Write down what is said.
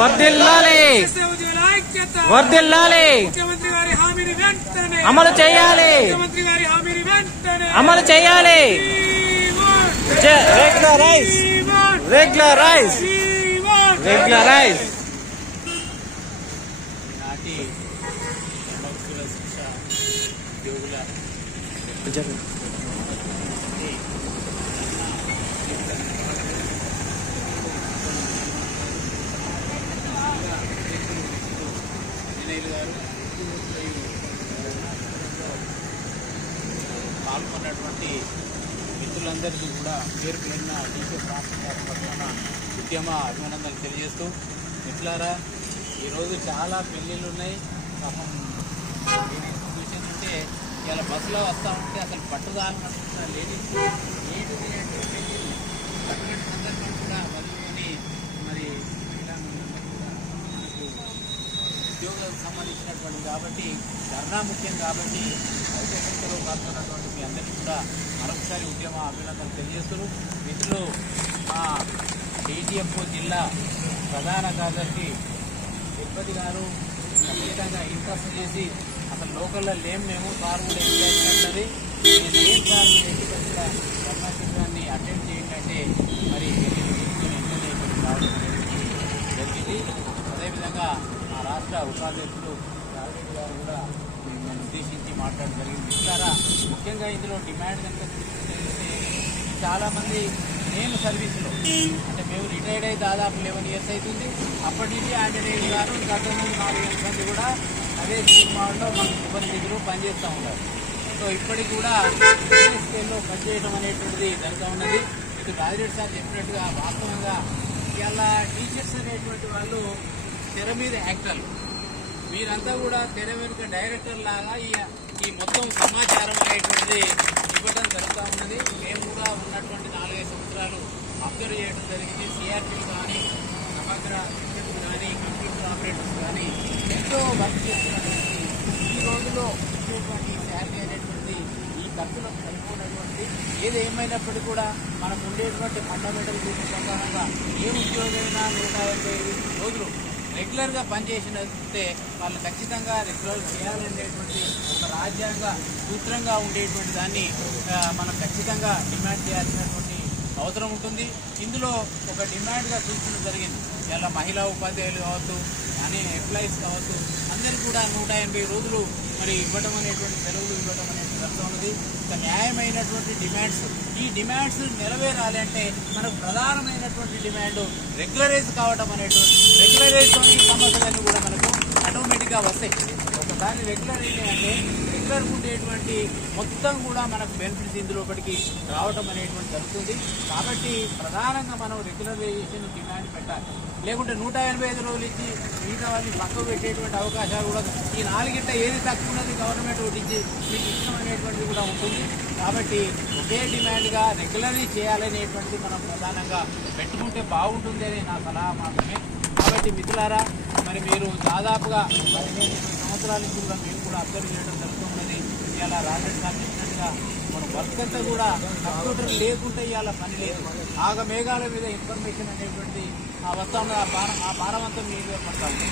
వర్ధిల్లాలి వర్ధిల్లాలి ముఖ్యమంత్రి గారి హామీని వెంటనే అమలు చేయాలి ముఖ్యమంత్రి గారి హామీని వెంటనే అమలు చేయాలి. Regularise regularise regularise. నాటి భక్తుల శిక్ష ఉద్యోగుల వినయ్ గారు పాల్గొన్నటువంటి మిత్రులందరికీ కూడా పేరు పేరున టీచర్ రాష్ట్ర పక్షాన ఉద్యమ అభినందనలు తెలియజేస్తూ, మిత్రులారా ఈరోజు చాలా పెళ్ళిళ్ళు ఉన్నాయి. పాపం సిచ్యువేషన్ అంటే ఇలా బస్సులో వస్తూ ఉంటే అసలు పట్టుదాలనుకుంటున్న లేడీస్ ఏంటిది అంటే పెళ్ళిళ్ళు అటువంటి సందర్భం కూడా వదులుకొని మరి మహిళలందరూ కూడా మనకు ఉద్యోగాలకు సంబంధించినటువంటి కాబట్టి ధర్నా ముఖ్యం కాబట్టి అయితే సంఖ్యలో పాల్గొన్నటువంటి మీ అందరికీ కూడా మరొకసారి ఉద్యమ అభినందనలు తెలియజేస్తారు. మిత్రులు మా డిటిఎఫ్ఓ జిల్లా ప్రధాన కార్యదర్శి తిరుపతి గారు ఖచ్చితంగా ఇంట్రెస్ట్ చేసి అసలు లోకల్లో లేము మేము సార్ కూడా ఏం చేస్తున్నది నేను ఏం సార్ మీరు ఎన్నికల ధర్నా శిబిరాన్ని అటెండ్ చేయండి అంటే మరి రావడం జరిగింది. అదేవిధంగా మా రాష్ట్ర ఉపాధ్యక్షులు రాజరెడ్డి గారు కూడా నన్ను ఉద్దేశించి మాట్లాడడం జరిగింది. మిత్రులారా ముఖ్యంగా ఇందులో డిమాండ్ కనుక చూస్తే చాలామంది నేను సర్వీసులో అంటే మేము రిటైర్డ్ అయ్యి దాదాపు 11 years అవుతుంది. అప్పటి నుంచి ఆంజనేయులు గారు గత 4 years మంది కూడా అదే సినిమాలో మాకు సూపర్వైజర్లు పనిచేస్తూ ఉన్నారు. సో ఇప్పటికి కూడా స్కేల్లో పనిచేయడం అనేటువంటిది జరుగుతూ ఉన్నది. ఇది రాజిరెడ్డి సార్ చెప్పినట్టుగా వాస్తవంగా ఇలా టీచర్స్ అనేటువంటి వాళ్ళు తెర మీద యాక్టర్లు, మీరంతా కూడా తెర వెనుక డైరెక్టర్ లాగా ఈ మొత్తం సమాచారం అనేటువంటిది ఇవ్వడం జరుగుతూ ఉన్నది. మేము కూడా ఉన్నటువంటి 4-5 సంవత్సరాలు అబ్జర్వ్ చేయడం జరిగింది. సిఆర్పీలు కానీ సమగ్ర శిక్షకులు కానీ కంప్యూటర్ ఆపరేటర్స్ కానీ ఎంతో వర్క్ చేస్తున్నటువంటి ఈ రోజులో ఇచ్చేటువంటి శాలరీ అనేటువంటి ఈ ఖర్చులకు సరిపోయినటువంటి ఏది ఏమైనప్పటికీ కూడా మనకు ఉండేటువంటి ఫండమెంటల్ రూల్స్ ప్రకారంగా ఏ ఉద్యోగమైనా 185 రోజులు రెగ్యులర్గా పనిచేసినట్టే వాళ్ళు ఖచ్చితంగా రెగ్యులర్ చేయాలనేటువంటి ఒక రాజ్యాంగ సూత్రంగా ఉండేటువంటి దాన్ని మనం ఖచ్చితంగా డిమాండ్ చేయాల్సినటువంటి అవసరం ఉంటుంది. ఇందులో ఒక డిమాండ్గా చూపించడం జరిగింది. ఇలా మహిళా ఉపాధ్యాయులు కావచ్చు, అనే ఎంప్లాయీస్ కావచ్చు, అందరికీ కూడా 180 రోజులు మరి ఇవ్వడం అనేటువంటి సెలవులు ఇవ్వడం అనేది జరుగుతూ ఉన్నది. ఒక న్యాయమైనటువంటి డిమాండ్స్, ఈ డిమాండ్స్ నెరవేరాలి అంటే మనకు ప్రధానమైనటువంటి డిమాండ్ రెగ్యులరైజ్ కావడం అనేటువంటి రెగ్యులరైజ్తోని సమస్యలన్నీ కూడా మనకు ఆటోమేటిక్గా వస్తాయి. ఒకసారి రెగ్యులర్ అయింది అంటే రెగ్యులర్ ఉండేటువంటి మొత్తం కూడా మనకు బెనిఫిట్స్ ఇందులోపటికి రావడం అనేటువంటి జరుగుతుంది. కాబట్టి ప్రధానంగా మనం రెగ్యులరైజేషన్ డిమాండ్ పెట్టాలి. లేకుంటే 185 రోజులు ఇచ్చి మిగతా వాళ్ళని పక్కకు పెట్టేటువంటి అవకాశాలు కూడా ఈ 4 ఏది తక్కువ ఉన్నది గవర్నమెంట్ ఒకటి ఇచ్చి మీకు ఇష్టం అనేటువంటిది కూడా ఉంటుంది. కాబట్టి ఒకే డిమాండ్గా రెగ్యులరీ చేయాలనేటువంటిది మనం ప్రధానంగా పెట్టుకుంటే బాగుంటుంది అని నా సలహా మాత్రమే. కాబట్టి మిత్రులారా మరి మీరు దాదాపుగా 15 సంవత్సరాల నుంచి కూడా మేము కూడా అబ్జర్వ్ చేయడం జరుగుతున్నది. ఇలా రాజరెడ్డి సార్ చెప్పినట్టుగా మన వర్క్ అంతా కూడా కంప్యూటర్ లేకుంటే ఇవాళ పని లేదు. ఆగ మేఘాల మీద ఇన్ఫర్మేషన్ అనేటువంటి వస్తా ఉన్నది. ఆ భారం అంతా మీద పడతా ఉంది.